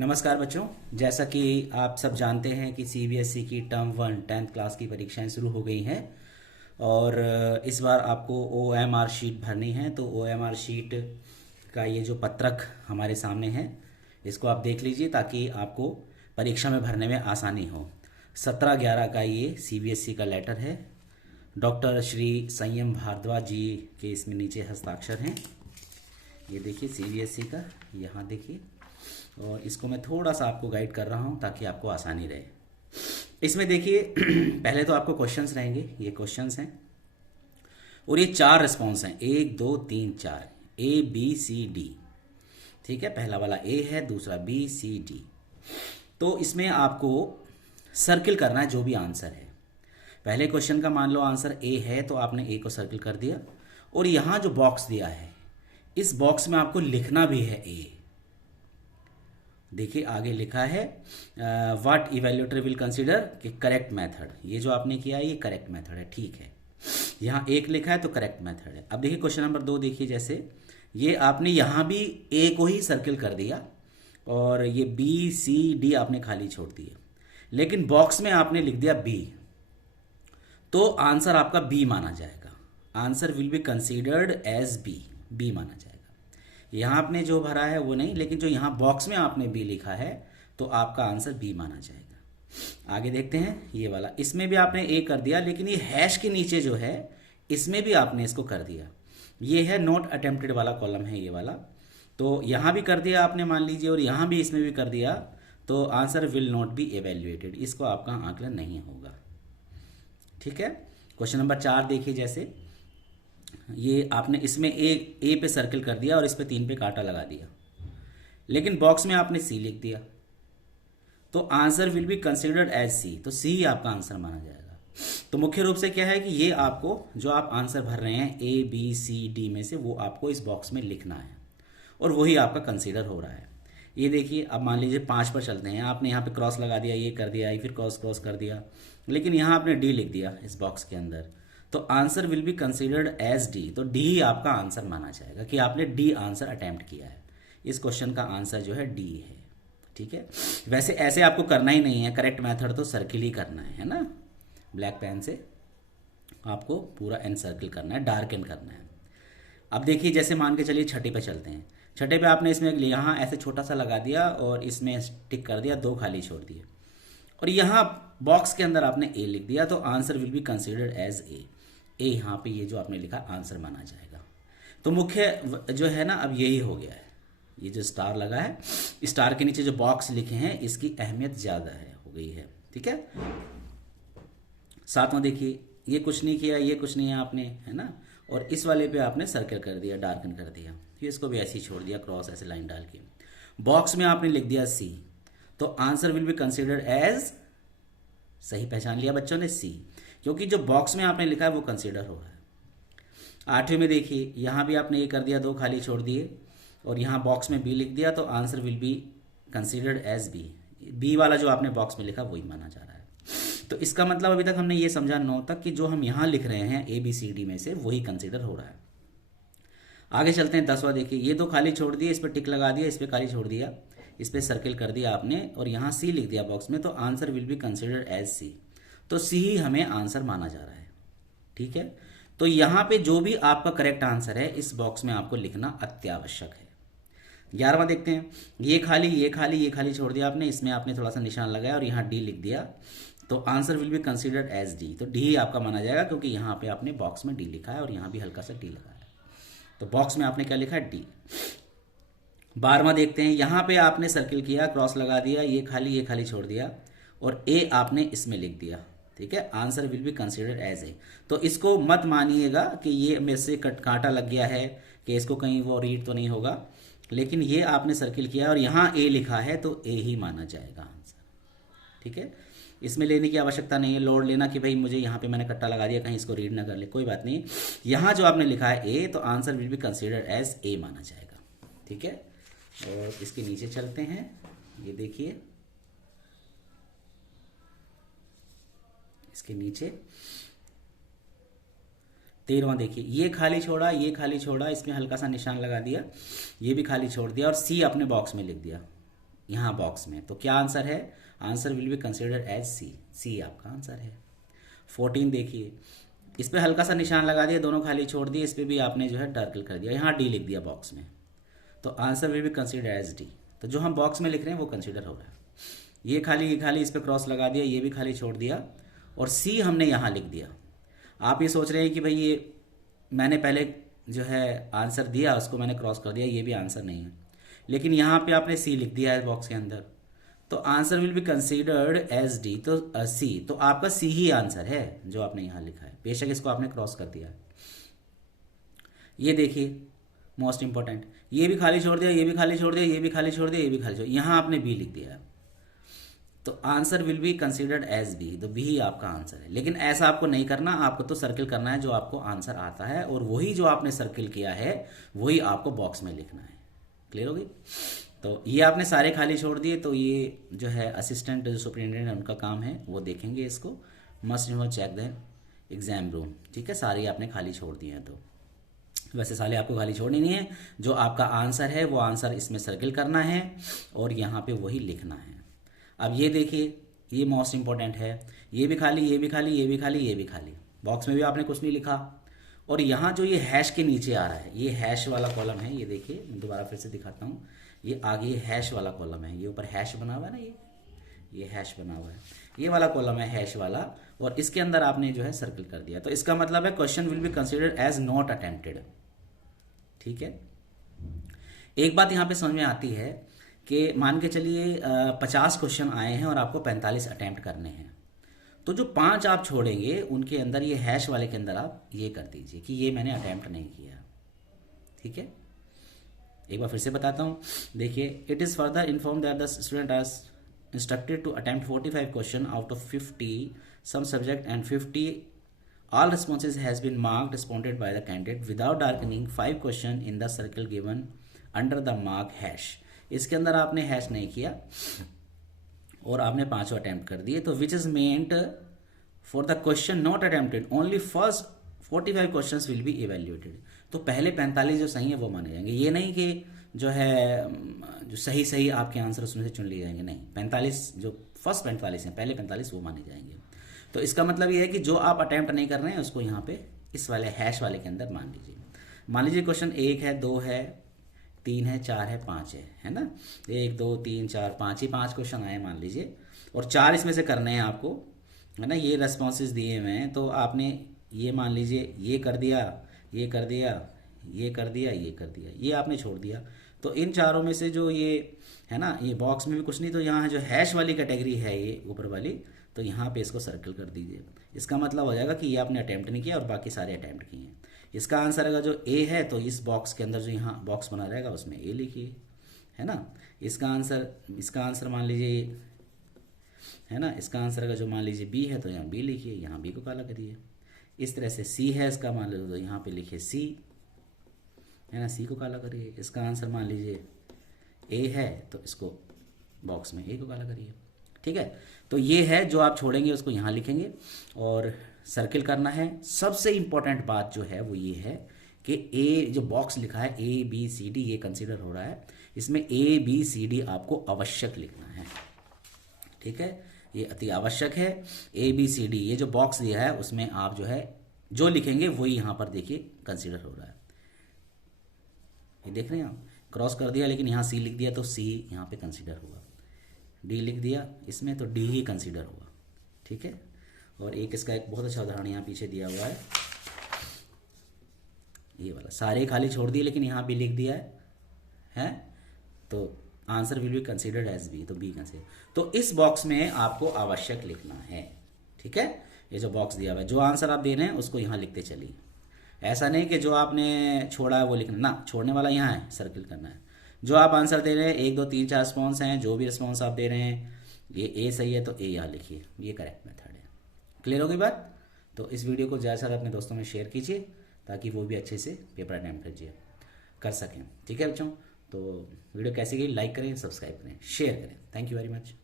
नमस्कार बच्चों। जैसा कि आप सब जानते हैं कि सीबीएसई की टर्म 1 10th क्लास की परीक्षाएं शुरू हो गई हैं और इस बार आपको ओएमआर शीट भरनी है। तो ओएमआर शीट का ये जो पत्रक हमारे सामने है, इसको आप देख लीजिए ताकि आपको परीक्षा में भरने में आसानी हो। 17/11 का ये सीबीएसई का लेटर है। डॉक्टर श्री संयम भारद्वाज जी के इसमें नीचे हस्ताक्षर हैं। ये देखिए सीबीएसई का, यहाँ देखिए, और इसको मैं थोड़ा सा आपको गाइड कर रहा हूँ ताकि आपको आसानी रहे। इसमें देखिए पहले तो आपको क्वेश्चंस रहेंगे, ये क्वेश्चंस हैं और ये 4 रिस्पॉन्स हैं, 1 2 3 4, ए बी सी डी। ठीक है, पहला वाला ए है, दूसरा बी सी डी। तो इसमें आपको सर्किल करना है जो भी आंसर है। पहले क्वेश्चन का मान लो आंसर ए है तो आपने ए को सर्किल कर दिया और यहाँ जो बॉक्स दिया है इस बॉक्स में आपको लिखना भी है ए। देखिए आगे लिखा है व्हाट इवेल्यूएटर विल कंसीडर कि करेक्ट मेथड। ये जो आपने किया है ये करेक्ट मेथड है, ठीक है। यहाँ एक लिखा है तो करेक्ट मेथड है। अब देखिए क्वेश्चन नंबर 2 देखिए, जैसे ये आपने यहाँ भी ए को ही सर्किल कर दिया और ये बी सी डी आपने खाली छोड़ दिए, लेकिन बॉक्स में आपने लिख दिया बी, तो आंसर आपका बी माना जाएगा। Answer will be considered as B, B माना जाएगा। यहाँ आपने जो भरा है वो नहीं, लेकिन जो यहाँ बॉक्स में आपने बी लिखा है तो आपका आंसर बी माना जाएगा। आगे देखते हैं ये वाला, इसमें भी आपने ए कर दिया, लेकिन ये हैश के नीचे जो है इसमें भी आपने इसको कर दिया। ये है नॉट अटेम्प्टेड वाला कॉलम है ये वाला, तो यहाँ भी कर दिया आपने मान लीजिए और यहाँ भी इसमें भी कर दिया, तो answer will not be evaluated, इसको आपका आंकलन नहीं होगा। ठीक है। क्वेश्चन नंबर 4 देखिए, जैसे ये आपने इसमें ए पे सर्किल कर दिया और इस पे 3 पे कांटा लगा दिया, लेकिन बॉक्स में आपने सी लिख दिया, तो answer will be considered as C, तो सी आपका आंसर माना जाएगा। तो मुख्य रूप से क्या है कि ये आपको जो आप आंसर भर रहे हैं ए बी सी डी में से वो आपको इस बॉक्स में लिखना है और वही आपका कंसिडर हो रहा है। ये देखिए, अब मान लीजिए 5 पर चलते हैं। आपने यहाँ पे क्रॉस लगा दिया, ये कर दिया, फिर क्रॉस क्रॉस कर दिया, लेकिन यहाँ आपने डी लिख दिया इस बॉक्स के अंदर, तो answer will be considered as D, तो डी ही आपका आंसर माना जाएगा कि आपने डी आंसर अटेम्प्ट किया है। इस क्वेश्चन का आंसर जो है डी है। ठीक है। वैसे ऐसे आपको करना ही नहीं है, करेक्ट मेथड तो सर्किल ही करना है ना। ब्लैक पेन से आपको पूरा एन सर्किल करना है, डार्क एन करना है। अब देखिए, जैसे मान के चलिए छठे पे चलते हैं। छठे पे आपने इसमें यहाँ ऐसे छोटा सा लगा दिया और इसमें टिक कर दिया, 2 खाली छोड़ दिए और यहाँ बॉक्स के अंदर आपने ए लिख दिया, तो answer will be considered as A. A यहाँ पे ये जो आपने लिखा आंसर माना जाएगा। तो मुख्य जो है ना, अब यही हो गया है, ये जो स्टार लगा है, स्टार के नीचे जो बॉक्स लिखे हैं इसकी अहमियत ज़्यादा है, हो गई है। ठीक है। 7वां देखिए, ये कुछ नहीं किया, ये कुछ नहीं है आपने, है ना, और इस वाले पे आपने सर्कल कर दिया, डार्कन कर दिया, फिर इसको भी ऐसे ही छोड़ दिया, क्रॉस ऐसे लाइन डाल के। बॉक्स में आपने लिख दिया सी, तो answer will be considered as, सही पहचान लिया बच्चों ने, सी, क्योंकि जो बॉक्स में आपने लिखा है वो कंसीडर हो रहा है। 8वें में देखिए, यहाँ भी आपने ये कर दिया, 2 खाली छोड़ दिए और यहाँ बॉक्स में बी लिख दिया, तो answer will be considered as B. B वाला जो आपने बॉक्स में लिखा वही माना जा रहा है। तो इसका मतलब अभी तक हमने ये समझा 9 तक कि जो हम यहाँ लिख रहे हैं ए बी सी डी में से वही कंसीडर हो रहा है। आगे चलते हैं 10वां देखिए, ये 2 खाली छोड़ दिए, इस पर टिक लगा दिया, इस पर खाली छोड़ दिया, इस पर सर्किल कर दिया आपने और यहाँ सी लिख दिया बॉक्स में, तो answer will be considered as C, तो सी ही हमें आंसर माना जा रहा है। ठीक है। तो यहाँ पे जो भी आपका करेक्ट आंसर है इस बॉक्स में आपको लिखना अत्यावश्यक है। 11वां देखते हैं, ये खाली, ये खाली, ये खाली छोड़ दिया आपने, इसमें आपने थोड़ा सा निशान लगाया और यहाँ डी लिख दिया, तो answer will be considered as D, तो डी ही आपका माना जाएगा क्योंकि यहाँ पे आपने बॉक्स में डी लिखा है और यहाँ भी हल्का सा डी लगा है, तो बॉक्स में आपने क्या लिखा है, डी। 12वां देखते हैं, यहाँ पे आपने सर्किल किया, क्रॉस लगा दिया, ये खाली छोड़ दिया और ए आपने इसमें लिख दिया। ठीक है। Answer will be considered as A, तो इसको मत मानिएगा कि ये मेरे से कांटा लग गया है कि इसको कहीं वो रीड तो नहीं होगा, लेकिन ये आपने सर्किल किया और यहाँ ए लिखा है तो ए ही माना जाएगा आंसर। ठीक है। इसमें लेने की आवश्यकता नहीं है, लोड लेना कि भाई मुझे यहाँ पे मैंने कट्टा लगा दिया कहीं इसको रीड ना कर ले, कोई बात नहीं। यहाँ जो आपने लिखा है ए, तो answer will be considered as A माना जाएगा। ठीक है। और इसके नीचे चलते हैं, ये देखिए इसके नीचे 13वां देखिए, ये खाली छोड़ा, ये खाली छोड़ा, इसमें हल्का सा निशान लगा दिया, ये भी खाली छोड़ दिया और सी अपने बॉक्स में लिख दिया। यहाँ बॉक्स में, तो क्या आंसर है? Answer will be considered as C. C आपका आंसर है। 14 देखिए, इस पर हल्का सा निशान लगा दिया, दोनों खाली छोड़ दिए, इस पर भी आपने जो है सर्कल कर दिया, यहाँ डी लिख दिया बॉक्स में, तो answer will be considered as D. तो जो हम बॉक्स में लिख रहे हैं वो कंसिडर हो रहा है। ये खाली इस पर क्रॉस लगा दिया, ये भी खाली छोड़ दिया, और सी हमने यहाँ लिख दिया। आप ये सोच रहे हैं कि भाई ये मैंने पहले जो है आंसर दिया, उसको मैंने क्रॉस कर दिया, ये भी आंसर नहीं है, लेकिन यहाँ पे आपने सी लिख दिया है बॉक्स के अंदर, तो answer will be considered as D, तो सी, तो आपका सी ही आंसर है जो आपने यहाँ लिखा है, बेशक इसको आपने क्रॉस कर दिया है। ये देखिए मोस्ट इंपॉर्टेंट, ये भी खाली छोड़ दिया, ये भी खाली छोड़ दिया, ये भी खाली छोड़ दिया, ये भी खाली छोड़ दिया, यहाँ आपने बी लिख दिया है, तो answer will be considered as B, तो बी ही आपका आंसर है। लेकिन ऐसा आपको नहीं करना, आपको तो सर्किल करना है जो आपको आंसर आता है, और वही जो आपने सर्किल किया है वही आपको बॉक्स में लिखना है। क्लियर होगी? तो ये आपने सारे खाली छोड़ दिए, तो ये जो है असिस्टेंट जो सुपरिटेंडेंट उनका काम है, वो देखेंगे इसको। Must you check the exam room, ठीक है, सारी आपने खाली छोड़ दिए हैं। तो वैसे सारे आपको खाली छोड़नी नहीं है, जो आपका आंसर है वो आंसर इसमें सर्किल करना है और यहाँ पे वही लिखना है। अब ये देखिए, ये मोस्ट इंपॉर्टेंट है, ये भी खाली, ये भी खाली, ये भी खाली, ये भी खाली, बॉक्स में भी आपने कुछ नहीं लिखा, और यहाँ जो ये हैश के नीचे आ रहा है, ये हैश वाला कॉलम है, ये देखिए दोबारा फिर से दिखाता हूँ, ये आगे हैश वाला कॉलम है, ये ऊपर हैश बना हुआ है ना, ये हैश बना हुआ है, ये वाला कॉलम है हैश वाला, और इसके अंदर आपने जो है सर्कल कर दिया, तो इसका मतलब है question will be considered as not attempted. ठीक है, एक बात यहाँ पे समझ में आती है कि मान के चलिए 50 क्वेश्चन आए हैं और आपको 45 अटेम्प्ट करने हैं, तो जो 5 आप छोड़ेंगे उनके अंदर ये हैश वाले के अंदर आप ये कर दीजिए कि ये मैंने अटेम्प्ट नहीं किया। ठीक है, एक बार फिर से बताता हूँ, देखिए, it is further inform that the student are instructed to attempt 45 question out of 50 some subject and 50 all responses has been marked responded by the candidate without darkening 5 question in the circle given under the mark hash। इसके अंदर आपने hash नहीं किया और आपने 5 attempt कर दिए, तो which is meant for the question not attempted only first 45 questions will be evaluated. तो पहले 45 जो सही है वो माने जाएंगे, ये नहीं कि जो है जो सही आपके आंसर उसमें से चुन लिए जाएंगे, नहीं, 45 जो फर्स्ट 45 हैं, पहले 45 वो माने जाएंगे। तो इसका मतलब ये है कि जो आप अटेम्प्ट नहीं कर रहे हैं उसको यहाँ पे इस वाले हैश वाले के अंदर मान लीजिए। मान लीजिए क्वेश्चन 1 है, 2 है, 3 है, 4 है, 5 है ना, 1 2 3 4 5 ही 5 क्वेश्चन आए मान लीजिए, और 4 इसमें से करने हैं आपको, है ना, ये रेस्पॉन्सेज दिए हुए हैं, तो आपने ये मान लीजिए ये कर दिया, ये कर दिया, ये कर दिया, ये कर दिया, ये आपने छोड़ दिया, तो इन चारों में से जो ये है ना, ये बॉक्स में भी कुछ नहीं, तो यहाँ जो हैश वाली कैटेगरी है ये ऊपर वाली, तो यहाँ पे इसको सर्कल कर दीजिए। इसका मतलब हो जाएगा कि ये आपने अटेम्प्ट नहीं किया और बाकी सारे अटेम्प्ट किए हैं। इसका आंसर अगर जो ए है तो इस बॉक्स के अंदर जो यहाँ बॉक्स बना रहेगा उसमें ए लिखिए, है ना। इसका आंसर मान लीजिए, है ना, इसका आंसर अगर जो मान लीजिए बी है तो यहाँ बी लिखिए, यहाँ बी को काला करिए। इस तरह से सी है इसका, मान लीजिए तो यहाँ पे लिखिए सी, है ना, सी को काला करिए। इसका आंसर मान लीजिए ए है तो इसको बॉक्स में ए को काला करिए। ठीक है, तो ये है जो आप छोड़ेंगे उसको यहाँ लिखेंगे और सर्किल करना है। सबसे इंपॉर्टेंट बात जो है वो ये है कि ए जो बॉक्स लिखा है ए बी सी डी ये कंसीडर हो रहा है, इसमें ए बी सी डी आपको आवश्यक लिखना है। ठीक है, ये अति आवश्यक है। ए बी सी डी ये जो बॉक्स दिया है उसमें आप जो है जो लिखेंगे वही यहाँ पर देखिए कंसीडर हो रहा है। ये देख रहे हैं आप, क्रॉस कर दिया लेकिन यहाँ सी लिख दिया तो सी यहाँ पे कंसीडर हुआ, डी लिख दिया इसमें तो डी ही कंसीडर हुआ। ठीक है, और एक इसका एक बहुत अच्छा उदाहरण यहाँ पीछे दिया हुआ है, ये वाला, सारे खाली छोड़ दिए लेकिन यहाँ भी लिख दिया है तो answer will be considered as B, तो बी कंसीडर। तो इस बॉक्स में आपको आवश्यक लिखना है। ठीक है, ये जो बॉक्स दिया हुआ है, जो आंसर आप दे रहे हैं उसको यहाँ लिखते चलिए। ऐसा नहीं कि जो आपने छोड़ा है वो लिखना ना, छोड़ने वाला यहाँ है, सर्किल करना है। जो आप आंसर दे रहे हैं 1 2 3 4 रिस्पॉन्स हैं, जो भी रिस्पॉन्स आप दे रहे हैं ये ए सही है तो ए यहाँ लिखिए, ये करेक्ट मेथड है। क्लियर होगी बात? तो इस वीडियो को ज़्यादा से ज़्यादा अपने दोस्तों में शेयर कीजिए ताकि वो भी अच्छे से पेपर अटेम्प्ट कर सकें। ठीक है बच्चों, तो वीडियो कैसी गई लाइक करें, सब्सक्राइब करें, शेयर करें। Thank you very much.